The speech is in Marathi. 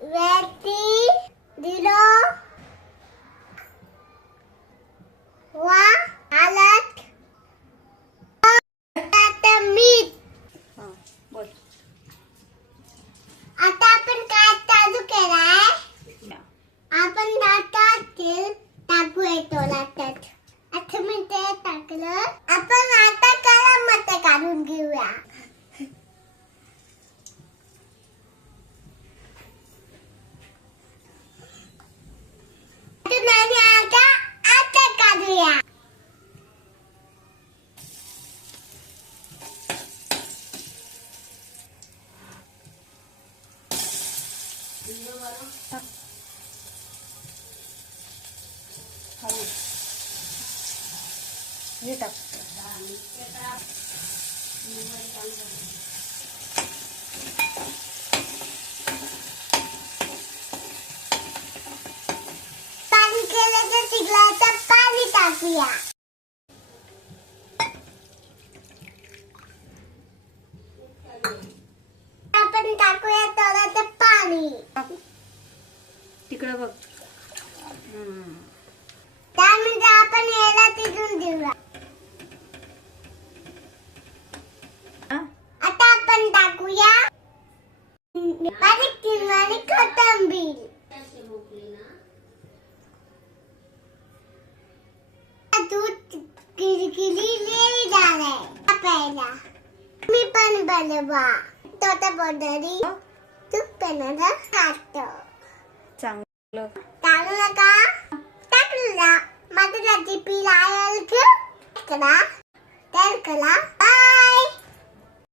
वरती दिलो वा हळद आता मीठ. बोल. आता आपण काय चालू केलाय? आपण आता तेल टाकू येतो लाटत. आता मी ते टाकलं. आपण आता गरम मसाला काढून घेऊया. आता काढूया. हे टाक. पाणी केलं तर शिजलं तर पाणी टाकूया. आपण टाकूया थोडंसं पाणी. तिकडं बघ. त्यानंतर आपण याला शिजून देऊया. आता आपण टाकूया बारीक चिरलेली कोथिंबीर. दूध किरकिरी झालंय प्यायला. मी पण बनवा तोता बदरी तूप पेनाला टाकतो. चांगलं. टाकू नका. टाकलं माझ्या रेसिपी लायल करा.